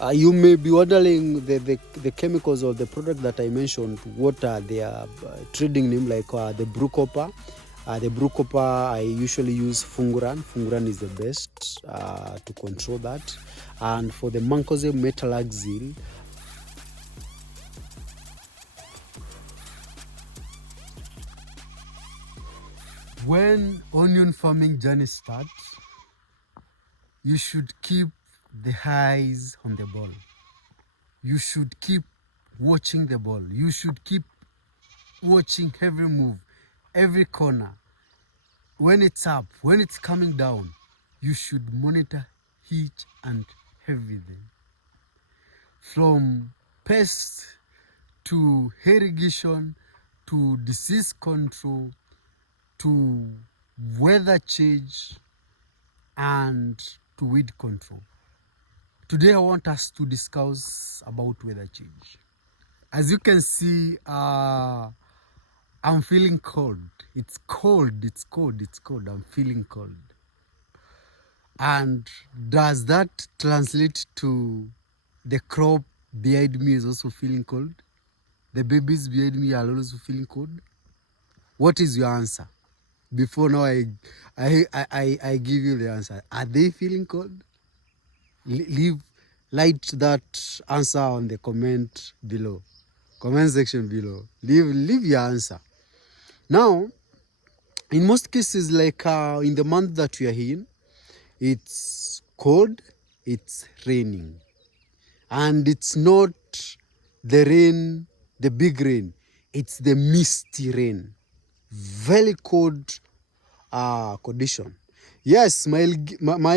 You may be wondering the chemicals or the product that I mentioned, what are their trading name, like the brew copper. The brew copper, I usually use funguran. Funguran is the best to control that. And for the mancozeb metalaxyl, when onion farming journey starts, you should keep the eyes on the ball. You should keep watching the ball. You should keep watching every move, every corner. When it's up, when it's coming down, you should monitor each and everything. From pests to irrigation to disease control to weather change and to weed control. Today I want us to discuss about weather change. As you can see, I'm feeling cold. It's cold. I'm feeling cold. And does that translate to the crop behind me is also feeling cold? The babies behind me are also feeling cold? What is your answer? Before now I give you the answer. Are they feeling cold? Light that answer on the comment below. Comment section below. Leave your answer. Now, in most cases, like in the month that we are in, it's cold, it's raining. And it's not the rain, the big rain. It's the misty rain. Very cold condition. Yes, my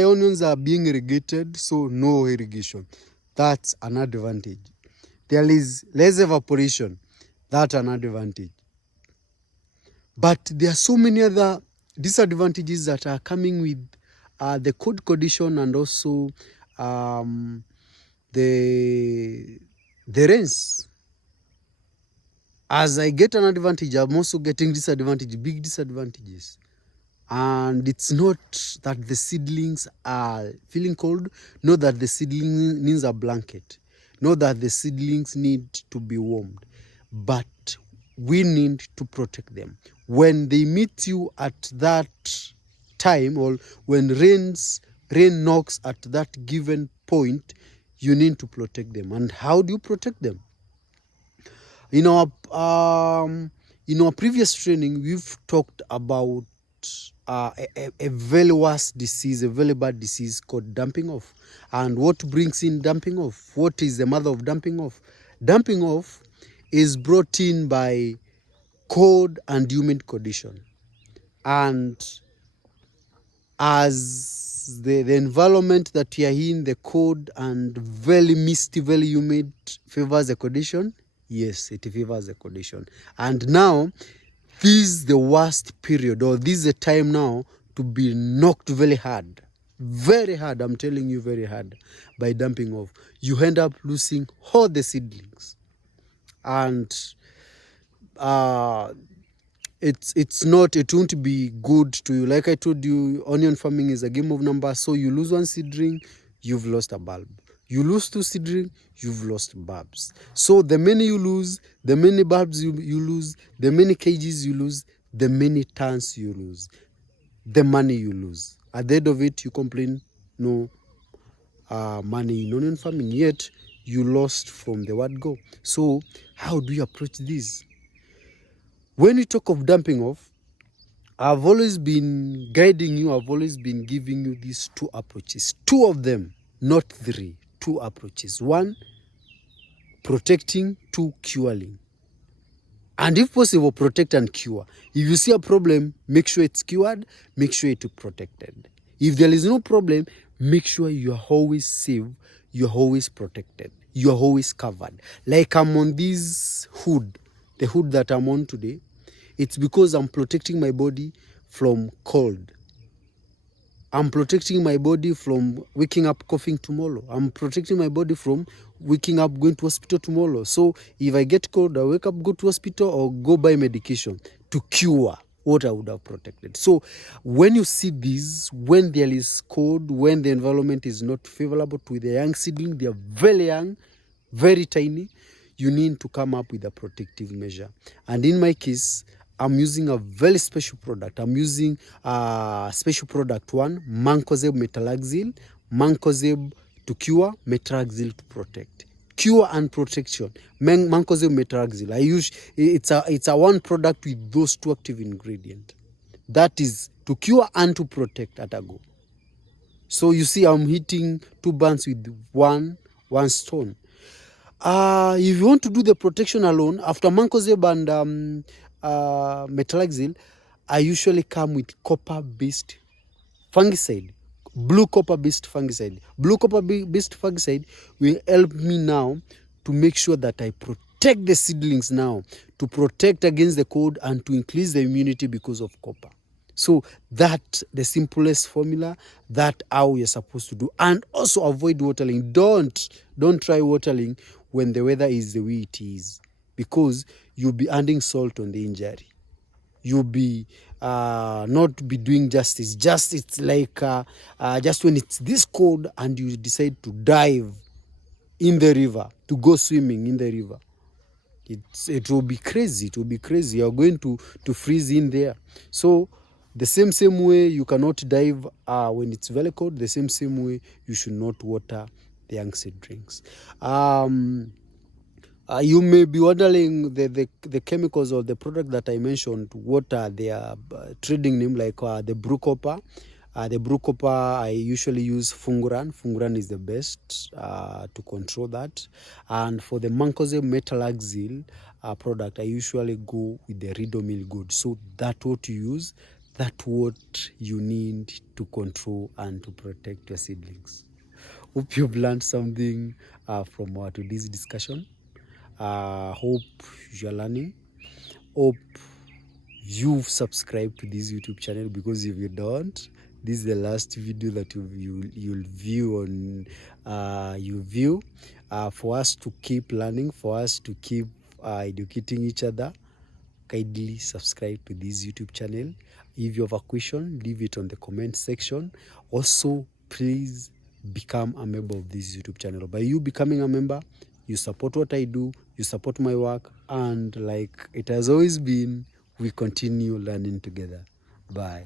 onions are being irrigated, so no irrigation. That's an advantage. There is less evaporation. That's an advantage. But there are so many other disadvantages that are coming with the cold condition and also the rains. As I get an advantage, I'm also getting disadvantage, big disadvantages. And it's not that the seedlings are feeling cold, not that the seedlings needs a blanket, not that the seedlings need to be warmed, but we need to protect them. When they meet you at that time, or when rain knocks at that given point, you need to protect them. And how do you protect them? In our previous training, we've talked about a very worse disease, a very bad disease called damping off. And what brings in damping off? What is the mother of damping off? Damping off is brought in by cold and humid condition. And as the environment that we are in, the cold and very misty, very humid, favors the condition. Yes, it favors the condition. And now, this is the worst period, or this is the time now to be knocked very hard. Very hard, I'm telling you, very hard by damping off. You end up losing all the seedlings. And it won't be good to you. Like I told you, onion farming is a game of numbers. So you lose one seedling, you've lost a bulb. You lose two seedling, you've lost bulbs. So the many you lose, the many bulbs you lose, the many cages you lose, the many tons you lose, the money you lose. At the end of it, you complain, no money in onion farming, yet you lost from the word go. So how do you approach this? When we talk of damping off, I've always been guiding you, I've always been giving you these two approaches. Two of them, not three. Two approaches. One, protecting. Two, curing. And if possible, protect and cure. If you see a problem, make sure it's cured, make sure it's protected. If there is no problem, make sure you are always safe, you are always protected, you are always covered. Like I'm on this hood, the hood that I'm on today, it's because I'm protecting my body from cold. I'm protecting my body from waking up coughing tomorrow. I'm protecting my body from waking up going to hospital tomorrow. So if I get cold, I wake up, go to hospital or go buy medication to cure. what I would have protected. So when you see this, when there is cold, when the environment is not favorable to the young seedling, they are very young, very tiny, you need to come up with a protective measure. And in my case, I'm using a very special product. I'm using special product one, Mancozeb metalaxyl, Mancozeb to cure, metraxyl to protect. Cure and protection. Mancozeb metalaxyl. I use it's a one product with those two active ingredients. That is to cure and to protect at a go. So you see, I'm hitting two burns with one stone. If you want to do the protection alone, after Mancozeb and metalaxyl, I usually come with copper-based fungicide, blue copper-based fungicide. Blue copper-based fungicide will help me now to make sure that I protect the seedlings now, to protect against the cold and to increase the immunity because of copper. So that the simplest formula, that how you're supposed to do. And also avoid watering. Don't try watering when the weather is the way it is, because you'll be adding salt on the injury. You'll be not be doing justice. Just it's like just when it's this cold and you decide to dive in the river, to go swimming in the river, it will be crazy. It will be crazy. You're going to freeze in there. So the same way you cannot dive when it's very cold, the same way you should not water the young seedlings. You may be wondering the chemicals or the product that I mentioned, what are their trading name, like the brew copper. The brew copper, I usually use Funguran. Funguran is the best to control that. And for the Mancozeb metalaxyl product, I usually go with the Ridomil Good. So that's what you use. That's what you need to control and to protect your seedlings. Hope you've learned something from our today's discussion. Hope you're learning. Hope you've subscribed to this YouTube channel, because if you don't, this is the last video that you'll view on for us to keep learning, for us to keep educating each other. Kindly subscribe to this YouTube channel. If you have a question, leave it on the comment section. Also, please become a member of this YouTube channel. By you becoming a member, you support what I do, you support my work, and like it has always been, we continue learning together. Bye.